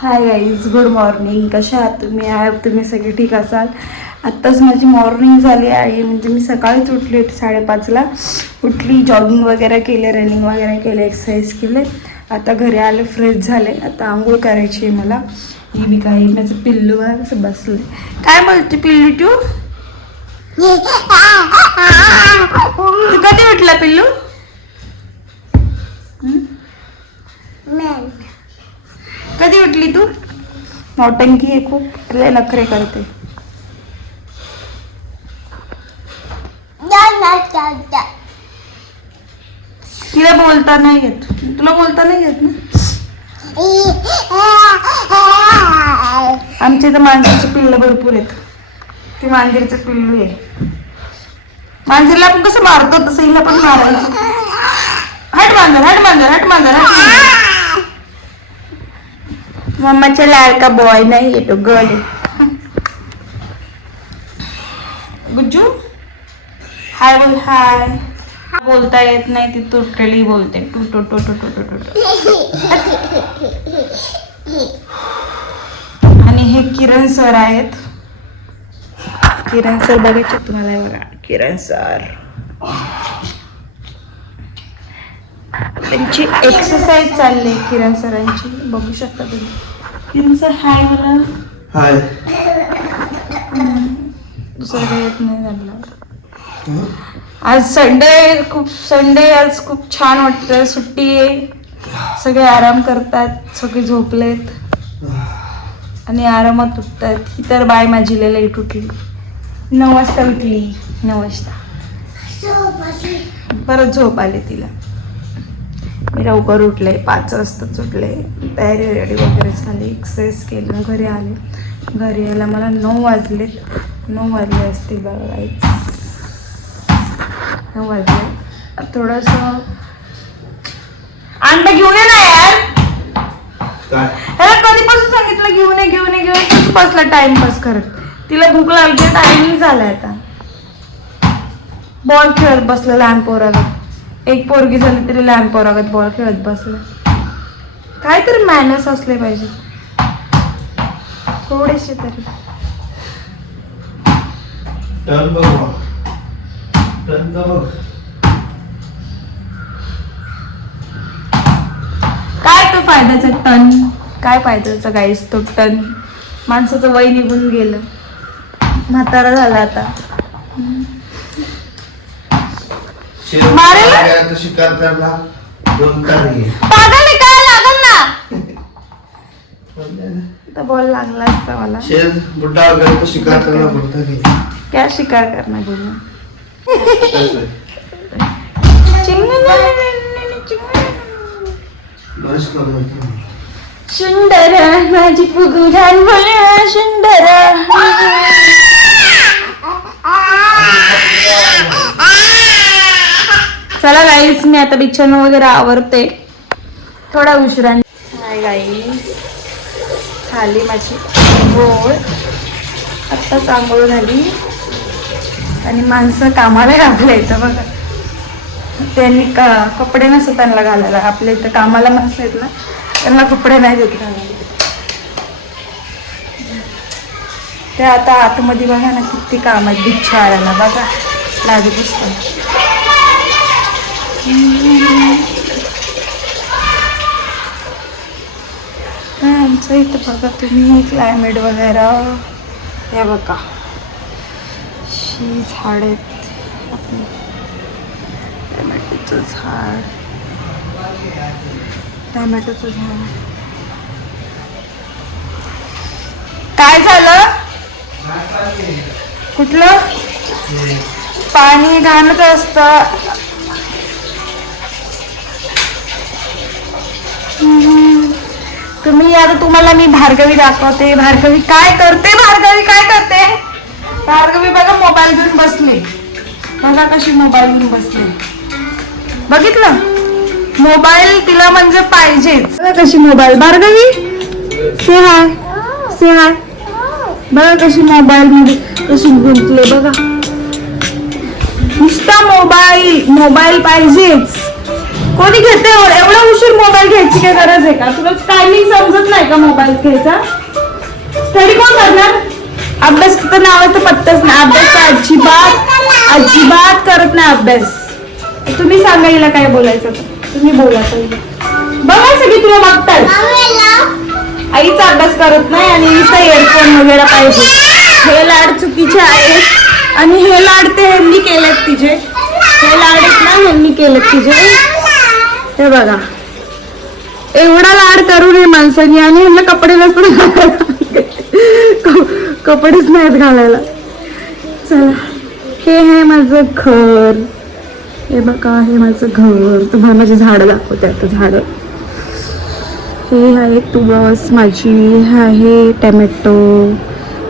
Hi guys good morning कशा आहात तुम्ही? आय तुम्ही सगळे ठीक असाल. आत्ताच माझी मॉर्निंग झाली आहे. म्हणजे मी सकाळीच उठली होती साडेपाचला. उठली जॉगिंग वगैरे केले रनिंग वगैरे केले एक्सरसाइज केले. आता घरी आले फ्रेश झाले. आता आंघोळ करायची आहे मला. ही मी काही माझं पिल्लू असं बसले. काय बोलते पिल्लू तू? तू कधी उठला पिल्लू? कधी उठली तू? नौटंकी आहे खूप. लय नखरे करते. तिला बोलता नाही येत. तुला बोलता नाही येत ना? आमच्या इथं मांजरीचे पिल्ल भरपूर आहेत. ते मांजरीचं पिल्लू आहे. मांजरीला आपण कसं मारतो? तसं हिला पण मारायचं. हट मांजर हट मांजर हट मांजर हट मांजर मम्माच्या लाडका बॉय नाही येतो गर्ल गुज्जू? हाय बोल हाय बोलता येत नाही ती तुटलेली बोलते. टू टू टू टू टू टू टू आणि हे किरण सर आहेत. किरण सर बघायचे तुम्हाला किरण सर त्यांची एक्सरसाइज चालली आहे किरण सरांची. बघू शकता तुम्ही. किरण सर हाय मला हाय दुसरं काही येत नाही झालं आज संडे खूप संडे आज खूप छान वाटतं सुट्टी आहे. सगळे आराम करतात. सगळे झोपलेत. आणि आरामात उठतात ही तर बाय माझी लय लेट उठली. नऊ वाजता उठली. नऊ वाजता. परत झोप आली तिला. मी लवकर उठले पाच वाजताच उठले तयारी रेडी वगैरे झाली एक्सरसाइज केली घरी आले. घरी यायला मला नऊ वाजलेत. नऊ वाजले असतील बघा नऊ वाजले. थोडंसं अंडा घेऊन ये ना यार. काय? ह्याला कधीपासून सांगितलं घेऊन ये घेऊन ये घेऊन तूच बसला टाइमपास करत? तिला भूक लागली टायमिंग झालाय आता. बॉल खेळत बसलं लहान पोरागत एक पोरगी झाली तरी लहान पोरागत बॉल खेळत बसलं. काहीतरी मॅनर्स असले पाहिजे. थोडेसे तरी. टर्न बघ मग. टर्न का बघ. काय तो फायद्याचा टन काय फायद्याचा गाईस तो टन माणसाचं वय निघून गेलं. म्हातारा झाला आता. शेर मारेल? गया तो शिकार करला दोन कार घे पागल काय लागल ना. तर बॉल लागला असता मला. शेर बुड्ढा हो गया तो शिकार करना पड़ता घे क्या शिकार करना बोलूं ऐसे. बरंच काम होतं. सुंदर माझी फुगू छान बोल सुंदर चला गाईस मी आता बिछाना वगैरे आवरते. थोडा उशिराने हाय गाईस माझी गोळ आत्ताच आंघोळ झाली. आणि माणसं कामाला घातलं इथं बघा. त्यांनी का कपडे नसतात त्यांना घालायला. आपल्या इथं कामाला माणसं आहेत ना त्यांना कपडे नाही देत घालायला. ते आता आतमध्ये बघा ना किती काम आहेत. बिच्छा आल्याला बघा. लागत असतं आमचं इथं बघा तुम्ही क्लायमेट वगैरे. हे बघा. शी झाड आहेत. आपली टमॅटोचं झाड. टमॅटोचं झाड. काय झालं? कुठलं? पाणी घाणच असतं. तुम्ही आता तुम्हाला मी भार्गवी दाखवते. भार्गवी काय करते? भार्गवी काय करते? भार्गवी बघा मोबाईल घेऊन बसली. बघा कशी मोबाईल घेऊन बसली. बघितलं? मोबाईल तिला म्हणजे पाहिजेच. बघा कशी मोबाईल भार्गवी? से हाय से हाय बघा कशी मोबाईल मध्ये कशी गुंतले. बघा. नुसता मोबाईल मोबाईल पाहिजेच. कोणी घेते एवढं? एवढा उशीर मोबाईल घ्यायची काय गरज आहे का? तुला टायमिंग समजत नाही का मोबाईल घ्यायचा? स्टडी कोण करणार? अभ्यास तर नावाचा पत्ताच नाही. अभ्यास अजिबात अजिबात करत नाही अभ्यास. तुम्ही सांगा हिला काय बोलायचं तुम्ही बोला पहिले बघा सगळी तुला बघताय. आईचा अभ्यास करत नाही आणि हिचा हेडफोन वगैरे पाहिजे. हे लाड चुकीचे आहेत आणि हे लाड ते ह्यांनी केलेत तिचे. हे लाड आहेत ना ह्यांनी केलेत तिचे. हे बघा. एवढा लाड करू नये माणसांनी आणि ह्यांना कपडे नसतात कपडेच नाहीत घालायला. चला. हे आहे माझं घर. हे बघा हे माझं घर. तुम्हाला माझी झाडं दाखवते आता झाडं. हे आहे तुळस माझी. हे आहे टॅमॅटो.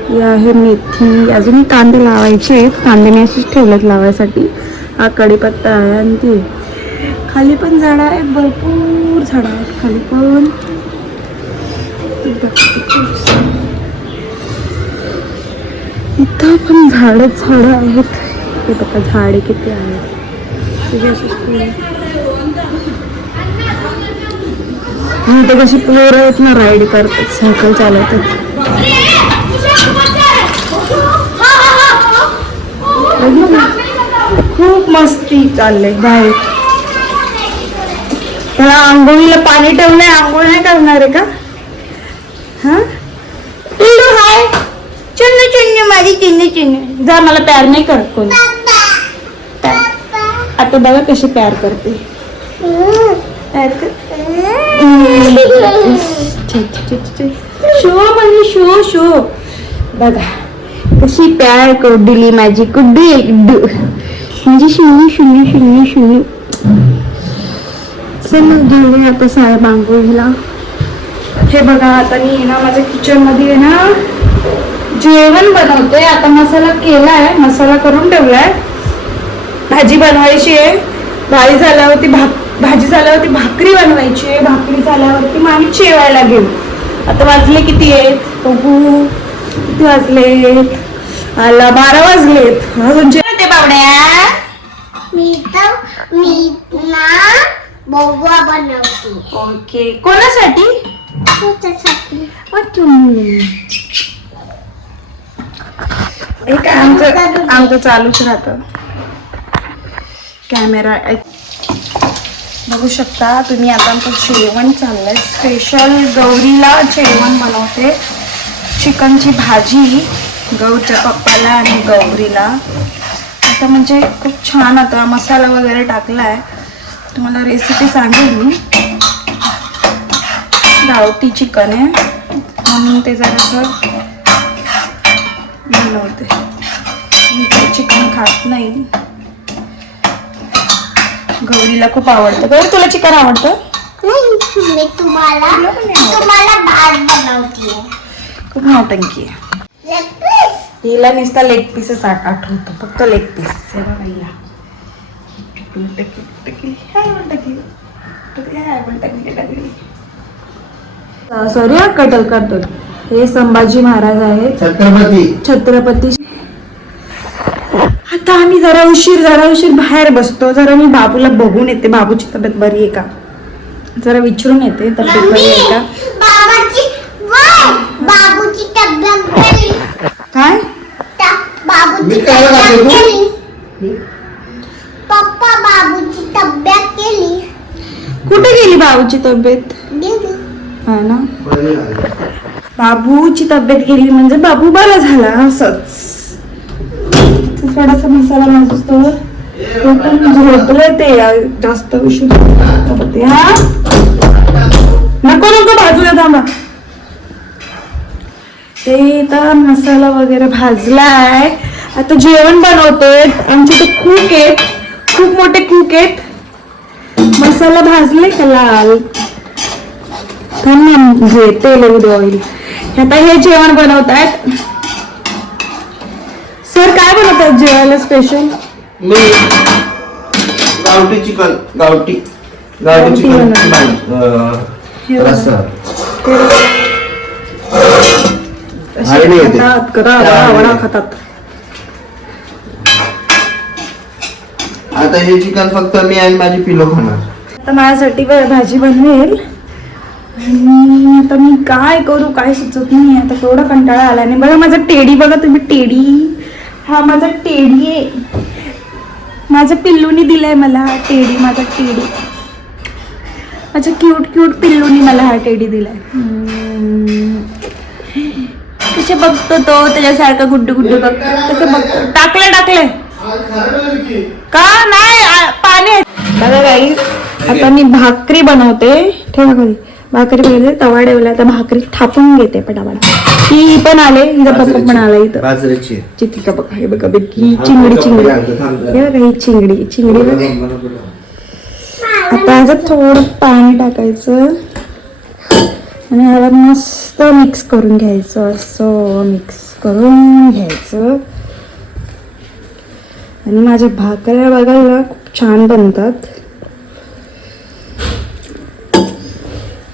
हे आहे मेथी. अजून कांदे लावायचे आहेत. कांदे मी असेच ठेवलेत लावायसाठी. हा कढीपत्ता आहे आणि ती. खाली पण झाडं आहेत भरपूर झाडं आहेत खाली पण. इथं पण झाडं झाडं आहेत. हे बघा झाडे किती आहेत. तुझी कशी पोरं आहेत ना राईड करतात सायकल चालवतात. खूप मस्ती चालले बाहेर. त्याला आंघोळीला पाणी ठेवलंय आंघोळ नाही करणार आहे का? हा? पिल्लू हाय. चिन्नू चिन्नू माझी चिन्नू चिन्नू. जा मला प्यार नाही करत कोणी. आता बघा कशी प्यार करते. प्यार कर. शो म्हणजे शो शो. बघा कशी प्यार करू दिली माझी. कुड्डू एक डू. म्हणजे शून्य शून्य शून्य शून्य. चल घेऊया आता साहेब आंघोळीला हे बघा आता मी आहे ना माझ्या किचनमध्ये आहे ना जेवण बनवते. आता मसाला केलाय मसाला करून ठेवलाय. भाजी बनवायची आहे. भाजी झाल्यावरती भाक भाजी झाल्यावरती भाकरी बनवायची आहे. भाकरी झाल्यावरती मग आम्ही जेवायला घेऊ. आता वाजले किती आहेत? बघू. किती वाजलेत आला बारा वाजलेत. अजून जेवण ते बावड्या मी तर मी ना बोबा बनवते. ओके. कोणासाठी? तुझ्यासाठी. हे काय आमचं आमचं चालूच राहतं. कॅमेरा बघू शकता तुम्ही आता आमचं जेवण चाललंय. स्पेशल गौरीला जेवण बनवते. चिकनची भाजी गौरच्या पप्पाला आणि गौरीला. आता म्हणजे खूप छान आता मसाला वगैरे टाकलाय. तुम्हाला रेसिपी सांगेल मी. गावठी चिकन आहे. म्हणून ते जरासं बनवते. मी काही चिकन खात नाही. गौरीला खूप आवडतं. गौरी तुला चिकन आवडतं? नाही मी तुम्हाला. तुम्हाला भात बनवते. खूप नौटंकी आहे. हिला नुसता लेग पीसच आठवतो. फक्त लेग पीस बघा सॉरी हा कटल करतो हे संभाजी महाराज आहेत. छत्रपती. छत्रपती. आता आम्ही जरा उशीर जरा उशीर बाहेर बसतो. जरा मी बाबूला बघून येते. बाबूची तब्येत बरी आहे का? जरा विचारून येते. तब्येत बरी आहे का? बाबाची तब्येत काय? ता- बाबूची मी काय तब्येत दाखवतो? गेली पप्पा बाबूची तब्येत गेली कुठे गेली बाबूची तब्येत? हा ना? बाबूची तब्येत गेली म्हणजे बाबू बरा झाला असंच. थोडासा मसाला भाजतो झोपले ते जास्त उशीर हा? नको नको बाजूला थांबा. ते तर मसाला वगैरे भाजलाय. आता जेवण बनवतोय. आमचे ते खूक आहेत. खूप मोठे खूक आहेत. मसाला भाजले का लाल? घे तेल ऑइल आता हे जेवण बनवतायत. सर काय बनवतात जेवायला स्पेशल मी गावठी चिकन गावठी गावठी गावठी चिकन. रस्सा. आहे नाही येते. खातात करा वडा वडा खातात. आता हे चिकन फक्त मी आणि माझी पिलो खाणार. तर माझ्यासाठी भाजी बनवेल. आणि आता मी काय करू काय सुचत नाही आता केवढा कंटाळा आला नाही बघा माझा टेडी बघा तुम्ही टेडी. हा माझा टेडी आहे माझ्या पिल्लूनी दिलाय मला हा टेडी माझा टेडी. माझ्या क्यूट क्यूट पिल्लूनी मला हा टेडी दिलाय. कसे बघतो तो? त्याच्यासारखा गुड्डू गुड्डू बघतो. कसं बघतो? टाकले टाकले का? नाही आ- पाणी आहे. बघा गाईस आता मी भाकरी बनवते. ठेवा खाली. भाकरी बनवते तवा ठेवला आता भाकरी थापून घेते पटापट. ही पण आले हिचा पप्पा पण आला इथं. बाजरीची. चितिका बघा हे बघा बघ ही चिंगडी चिंगडी. हे बघा ही चिंगडी चिंगडी बघा. आता ह्याच्यात थोडं पाणी टाकायचं. आणि ह्याला मस्त मिक्स करून घ्यायचं असं मिक्स करून घ्यायचं. आणि माझ्या भाकऱ्या बघायला खूप छान बनतात.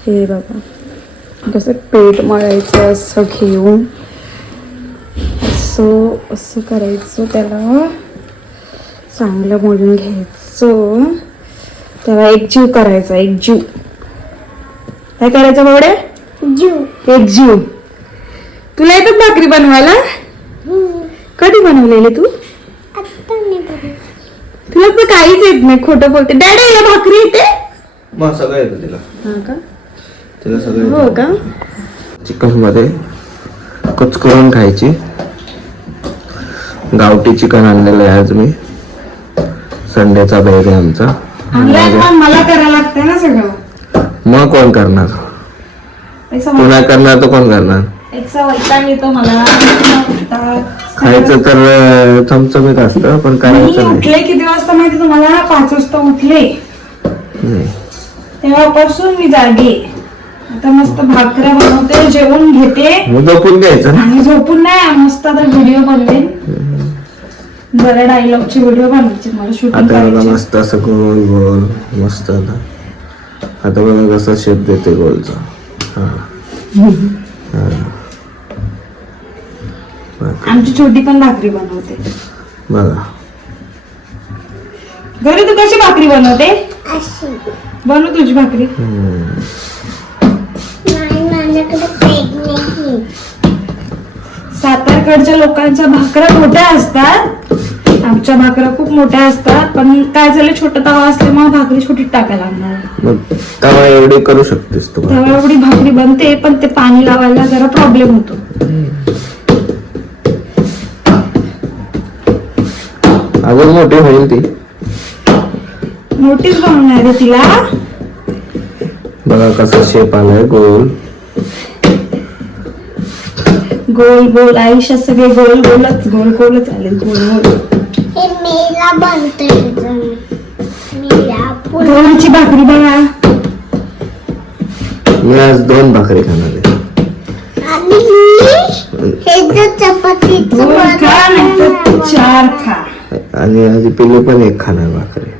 हे बघा कसं पेट मळायचं असं घेऊन असं असं करायचं त्याला चांगलं मोडून घ्यायचं. त्याला एकजीव करायचा एकजीव काय करायचं बावडे जू एकजीव तुला येतात भाकरी बनवायला? कधी बनवलेली तू? तुला तर काहीच येत नाही खोटं बोलते. डॅडी या भाकरी येते? मग सगळं येतं तिला. हा का? तिला सगळं हो का? चिकनमध्ये कुच करून खायची. गावठी चिकन आणलेलं आहे आज मी. संडेचा बेग आहे आमचा. मला करायला लागतंय ना सगळं. मग कोण करणार? पैसा तू नाही करणार तर कोण करणार? एकसा वैताग येतो मला. खायचं तर चमचमीत असतं पण मी करायचं नाही. उठले किती वाजता माहिती तुम्हाला? पाच वाजता उठले. हम्म. तेव्हापासून मी जागे. आता मस्त भाकऱ्या बनवते जेवण घेते. मग झोपून घ्यायचं आणि झोपून नाही मस्त आता व्हिडिओ बनवेन. जरा डायलॉगची व्हिडिओ बनवायची मला शूटिंग आता बघा करायची. मस्त असं गोल गोल मस्त आता. आता बघा कसं शेप देते गोलचा. हा. हा. आमची छोटी पण भाकरी बनवते. बघा. घरी तू कशी भाकरी बनवते? बनव तुझी भाकरी. सातारकडच्या लोकांच्या भाकऱ्या मोठ्या असतात. आमच्या भाकऱ्या खूप मोठ्या असतात. पण काय झालं छोटा तवा असल्यामुळे भाकरी छोटी टाकायला लागणार. मग तवा एवढी करू शकतेस तू तेव्हा एवढी भाकरी बनते पण ते पाणी लावायला जरा प्रॉब्लेम होतो. अजून मोठी होईल ती. मोठीच बनवणार आहे तिला. बघा कसा शेप आलाय गोल. गोल गोल आयुष्यात सगळे गोल गोलच गोल गोलच आले गोल गोल. हे मेला बनतोय तुझं मेला फुल. गव्हाची भाकरी बघा. मी आज दोन भाकरी खाणार आहे. आणि ही चपातीचं बनवलं आहे. चार खा. आणि आधी पिल्लू पण एक खाणार भाकरी.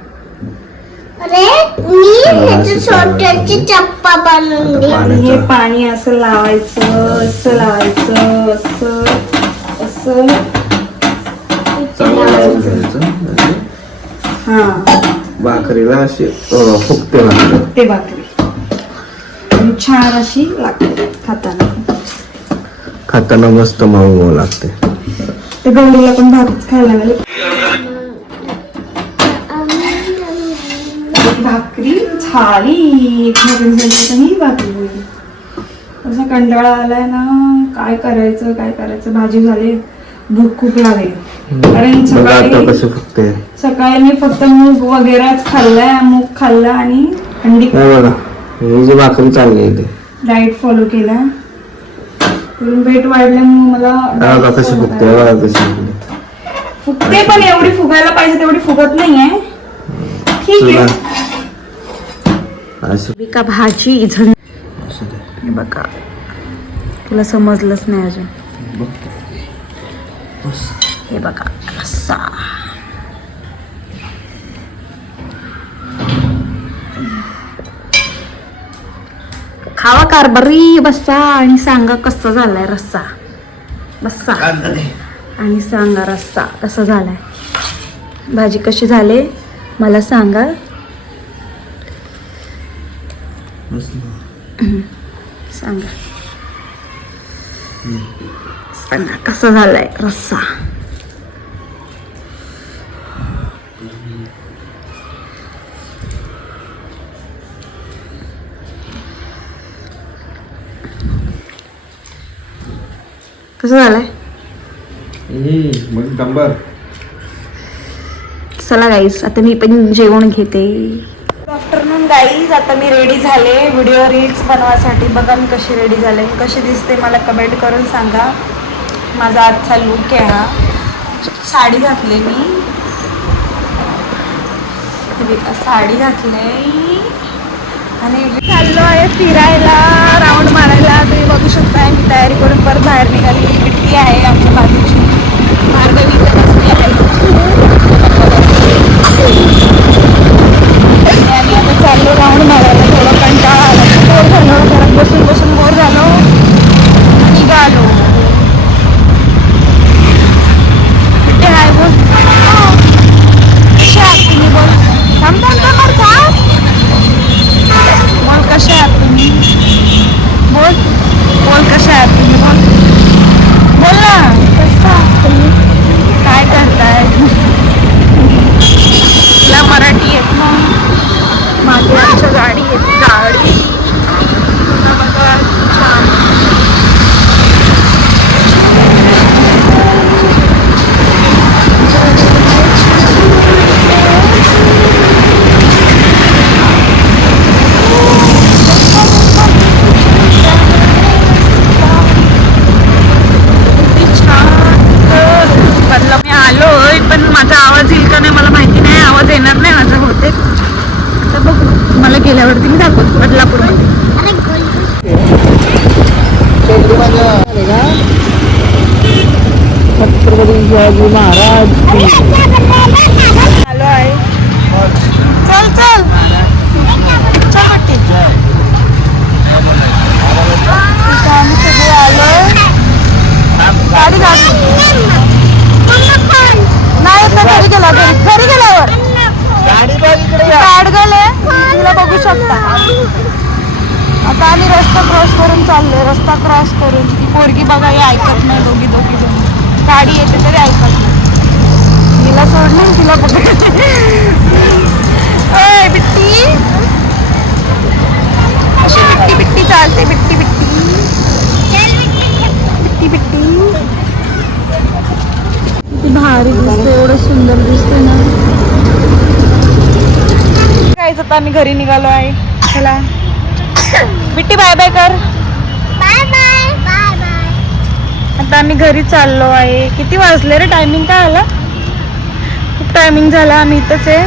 अरे मी ह्याची छोट्याची चप्पा बनवून दे आणि हे पाणी असं लावायचं असं लावायचं असं असं. चांगलं लावून घ्यायचं आणि हा. भाकरीला अशी अं, फुगते भाकरी ते भाकरी. आणि छान अशी लागते खाताना. खाताना मस्त मऊ मऊ लागते. ते गौरीला पण भाकरीच खायला लागले. भाकरी झाली भाकरी झाली तर भाकरी. होईल असा कंटाळा आलाय ना काय करायचं काय करायचं? भाजी झाली भूक खूप लागली. कारण सकाळी सकाळी मी फक्त मूग वगैरेच खाल्लाय मूग खाल्ला आणि अंडी भाकरी चालली डाएट फॉलो केला. वेट वाढल्यामुळे मला कशी फुगते कशी पण एवढी फुगायला पाहिजे तेवढी फुगत नाहीये. ठीक आहे. का भाजी असू. हे बघा. तुला समजलंच नाही अजून. हे बघा रस्सा खावा कारभारी बसा आणि सांगा कसा झालाय रस्सा. बसा. आणि सांगा रस्सा कसा झालाय. भाजी कशी झाले मला सांगा. सांगा. सांगा कसा झालाय रस्सा. कसं झालंय चला गाईस आता मी पण जेवण घेते. आफ्टरनून गाईज आता मी रेडी झाले. व्हिडिओ रील्स बनवासाठी. बघा मी कशी रेडी झाले. कशी दिसते मला कमेंट करून सांगा. माझा आजचा लुक आहे हा. साडी घातली मी. साडी घातली. आणि चाललो आहे फिरायला राऊंड मारायला. तुम्ही बघू शकता मी तयारी करून परत बाहेर निघाली. बिट्टी आहे आमच्या बाजूची. भार्गवी पण बसली आहे आणि आम्ही आता चाललो राऊंड मारायला. थोडं कंटाळा आला. बोर झालो घरात बसून बसून बोर झालो. आणि निघालो. गेल्यावरती मी दाखवतो बदलापूरमध्ये छत्रपती शिवाजी महाराज आलो आहे चल चल आम्ही सगळे आलोय गाडी नाही घरी गेला घरी घरी गेल्यावर गाडगल आहे तुला बघू. शकता. आता आम्ही रस्ता क्रॉस करून चाललोय. रस्ता क्रॉस करून. ती पोरगी बघा हे ऐकत नाही दोघी दोघी जण गाडी येते तरी ऐकत नाही. तिला सोडलं तिला ओय बिट्टी. अशी बिट्टी बिट्टी चालते. बिट्टी बिट्टी. बिट्टी बिट्टी. भारी दिसते एवढं सुंदर दिसते ना. काहीच आता आम्ही घरी निघालो आहे. चला. बिट्टी बाय बाय कर. बाय बाय बाय बाय आता आम्ही घरी चाललो आहे. किती वाजले रे? टायमिंग काय आला? खूप टायमिंग झाला आम्ही इथंच आहे.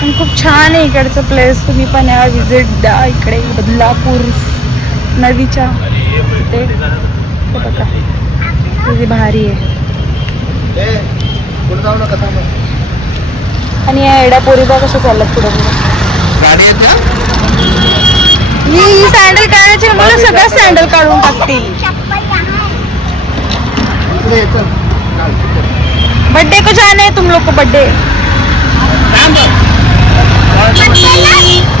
पण खूप छान आहे इकडचं प्लेस तुम्ही पण या विजिट द्या इकडे बदलापूर नदीच्या. इथे हे बघा. किती भारी आहे. आणि या एड्या पोरी बघा कशा चालल्यात पुढे गाडी येते ही ही सँडल काढायची मला सगळं सँडल काढून टाकतील. बर्थडे को जाना है तुम लोग को बर्थडे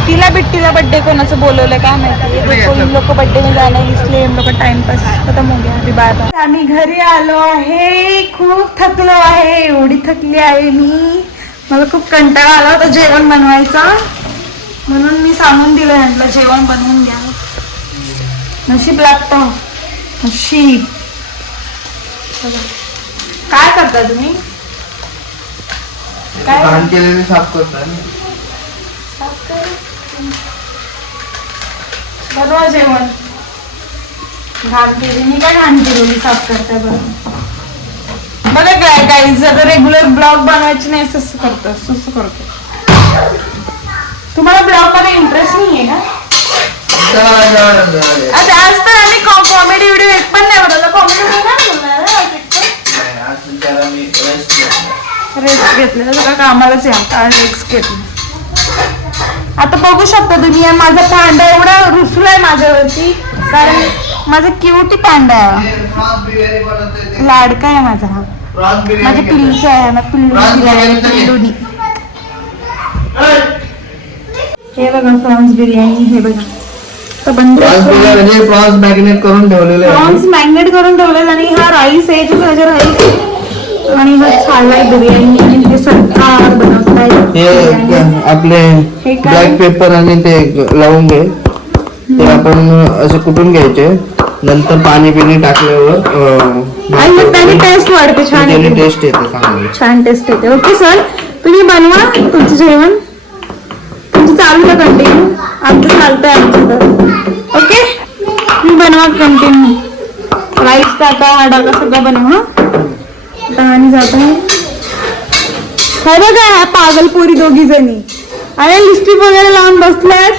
तिला बिट्टीला बर्थडे कोणाचं बोलवलंय काय माहिती? देखो इन लोग को बर्थडे में जाना है इसलिए हम लोग का टाइम पास खत्म हो गया अभी बाय बाय. आम्ही घरी आलो आहे खूप थकलो आहे एवढी थकली आहे मी. मला खूप कंटाळा आला होता जेवण बनवायचा. म्हणून मी सांगून दिलं म्हटलं जेवण बनवून घ्या. नशीब लागतं. नशीब. काय करता तुम्ही? काय? घाण केलेली साफ करतात बनवा जेवण. घाण केली मी काय घाण केलेली साफ करताय बरं? गाईज आता काही रेग्युलर ब्लॉग बनवायची नाही असं करतो असं करतो. तुम्हाला ब्लॉगमध्ये इंटरेस्ट नाही आहे का? आता आज तर आम्ही कॉमेडी व्हिडिओ एक पण नाही बनवला. कॉमेडी नाही बनवणार रेस्ट घेतलं. सगळं कामालाच या. आता रेस्ट घेतलं. आता बघू शकता तुम्ही या माझा पांडा एवढा रुसलाय माझ्यावरती. कारण माझा क्युटी पांडा लाडका आहे माझा हा. माझ्या पिल्लूचा आहे ना पिल्लू हे बघा प्रॉन्स बिर्याणी हे बघा. तर बंद प्रॉन्स मॅरिनेट करून ठेवलेले आहे. प्रॉन्स मॅग्नेट करून ठेवलेला आणि हा राईस आहे जो त्याचा राईस आणि हा चाललाय बिर्याणी. आणि हे सरकार हे बिर्याणी. आपले? ब्लॅक पेपर आणि ते लवंग आहे ते आपण असे कुटून घ्यायचे? नंतर पाणी बिणी टाकल्यावर आणि मग त्याने टेस्ट वाढते छान त्याने येते. टेस्ट येते चांगली. छान टेस्ट येते. ओके सर तुम्ही बनवा तुमचं जेवण. तुमचं चालू आहे कंटिन्यू आमचं चालतंय आमचं तर. ओके तुम्ही बनवा कंटिन्यू राईस टाका हा टाका सगळं बनवा. हं? आता आणि जात आहे काय बघा ह्या पागलपोरी दोघी जणी. आणि लिस्टिक वगैरे लावून बसल्यात.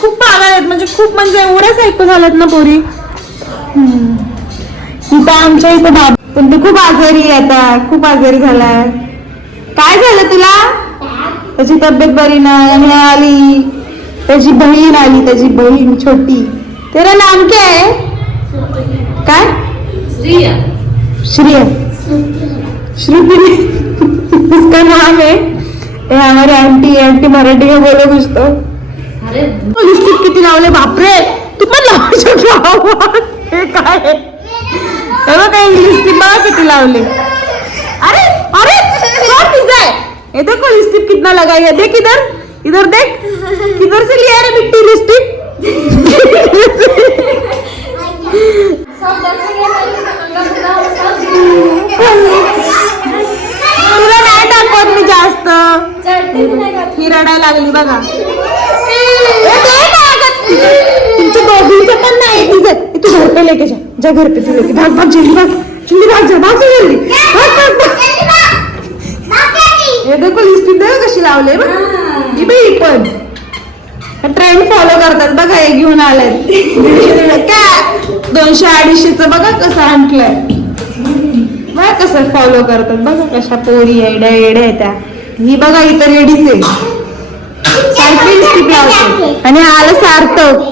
खूप पागल आहेत. म्हणजे खूप म्हणजे एवढ्याच ऐकू झाल्यात ना पोरी. हम्म. इथं आमच्या इथं बाब पण तू खूप आजारी आहे आता. खूप आजारी झालाय. काय झालं तुला? त्याची तब्येत बरी नाही आणि आली. त्याची बहीण आली त्याची बहीण छोटी. तेरा नाम क्या है? काय? श्रिया. श्रुति. उसका नाम है. ये हमारे आंटी आंटी मराठी में बोलो कुछ तो. लिपस्टिक किती लावले बापरे तू पण लावू शकला हे? काय आहे? हे? बघ इंग्लिश लिपस्टिक बघा किती लावले? अरे अरे कौन पिज्जा है ये देखो लिपस्टिक कितना लगाई है देख इधर. इधर देख. किधर से लिया रे मिट्टी लिपस्टिक तुला नाही टाकत मी जास्त. ही रडायला लागली बघा. तुमच्या दोघींचं पण नाही तिचं ए, तू घर पे लेके जा जा घर पे तू लेके. भाग भाग जल्दी भाग. जल्दी भाग जा भाग जल्दी भाग भाग भाग. हे देखो लिपस्टिक देखो कशी लावले बघ ही. बाई पण. ट्रेंड फॉलो करतात बघा हे घेऊन आलाय दोनशे अडीचशेच बघा कसं आणलंय. बघा कसं फॉलो करतात. बघा कशा पोरी एड्या एड्या आहेत त्या. ही बघा इतर रेडीच आहे. लावते. आणि आलं सार्थक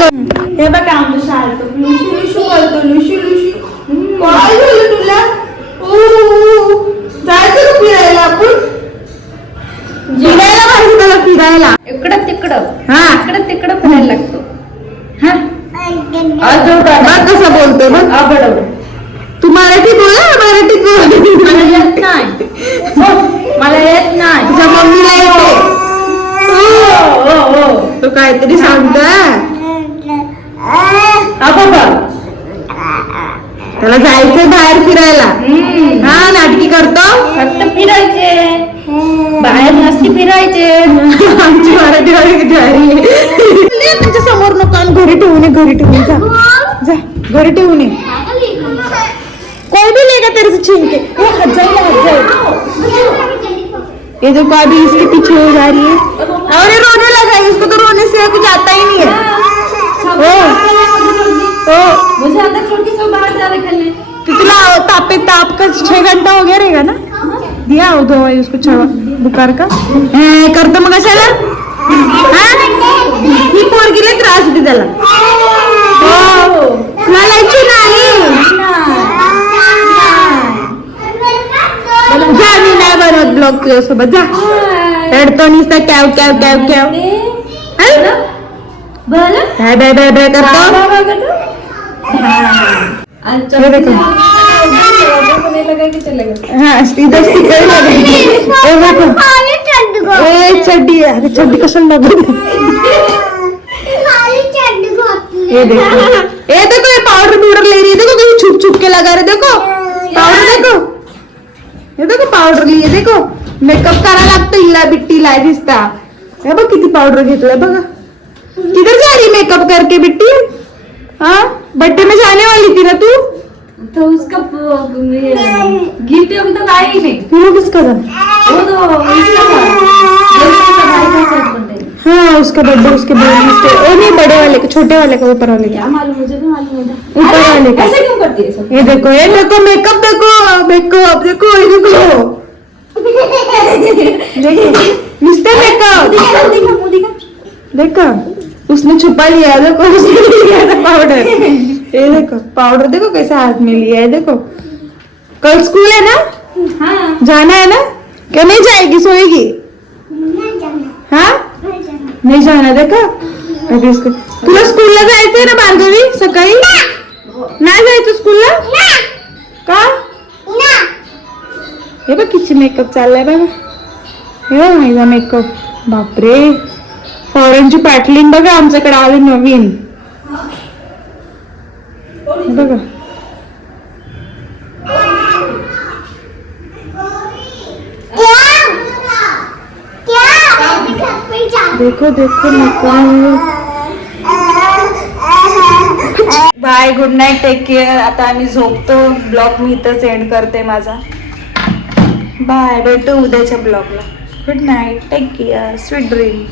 कर हे बघा आमचं सार्थक लुशू लुशू करतो लुशू लुशू. काय झालं तुला? जायचं फिरायला आपण? फिरायला पाहिजे त्याला फिरायला. इकडं तिकडं. हा. इकडं तिकडं फिरायला लागतो. हा? बघ कसं बोलतोय बघ. आबड तू मराठीत बोल हा, मराठीत बोल. मला येत नाही. मला येत नाही. तुझ्या मम्मीला येते. हो हो हो. तो काहीतरी सांगतोय. त्याला जायचंय बाहेर फिरायला. हा नाटकी करतो. फक्त फिरायचे. बाहेर नसती फिरायचे. आमची मराठी वाली किती भारी आहे. तुमच्यासमोर नको आणि घरी ठेवून ये घरी ठेवून ये. जा. जा. घरी ठेवून ये. कोई भी लेगा तेरे से छीन के वो हट जाएगा हट जाएगा ये जो अभी इसके पीछे हो जा रही है और ये रोने लगा है इसको तो रोने से कुछ आता ही नहीं हो. मुझे अंदर छोड़ के सब बाहर जा रहे खेलने। तो तुला तापे ताप का छह घंटा हो गया रहेगा ना? दिया हो दवाई उसको छवा बुखार का? हे, करतो मग कशाला हा? ही? पोरगीला त्रास होते त्याला. हो. तुला लायची नाही जा मी नाही बनवत ब्लॉग तुझ्यासोबत. जा. रडतो नुसता कॅव कॅव कॅव कॅव हा? बरं बाय बाय बाय बाय करतो हे। देखो. हा इधर स्टिकर लगाई ए देखो ए चड्डी अरे चड्डी कशाला लागत ये देखो। ये देखो ये पाउडर पाउडर ले रही है। देखो कहीं छुप छुप के लगा रहे देखो। पाउडर देखो। ये देखो पावडर लिहिये देखो। मेकअप करा लागतो हिला बिट्टीला दिसता। हे बघ किती पावडर घेतलंय बघा किधर जा रही मेकअप करके बिट्टी? हाँ? बर्थडे में जाने वाली थी ना तू? तो उसका गिफ्ट अभी तक आया ही नहीं। फिर किसका था? वो तो इसका था। हाँ उसका बर्थडे उसके बर्थडे ओ नहीं बड़े वाले का छोटे वाले का ऊपर वाले का। क्या मालूम मुझे भी मालूम ऊपर वाले का। ऐसे क्यों करती है ये देखो ये देखो मेकअप देखो मेकअप देखो ये देखो। देखो मिस्टर मेकअप दिखा दिखा। देखो? उसने छुपा लिया देखो उसने लिया था पाउडर ये देखो पाउडर देखो कैसे हाथ में लिया है देखो। कल स्कूल है ना? हाँ। जाना है ना? क्या नहीं जाएगी सोएगी? हाँ? नहीं जाना देखो। अभी इसको तुला स्कूलला जायचंय ना भार्गवी सकाळी? नाही जायचं स्कूलला का? हे बघ किती मेकअप चाललाय बघा. हे बघ माझा मेकअप बापरे. फॉरेनची पॅटलिंग बघा आमच्याकडे आली नवीन. बघा. देखो देखो bye good night take care. आता आम्ही झोपतो. ब्लॉग मी इथंच एंड करते माझा. बाय भेटू उद्याच्या ब्लॉगला. Good night take care. Sweet dream.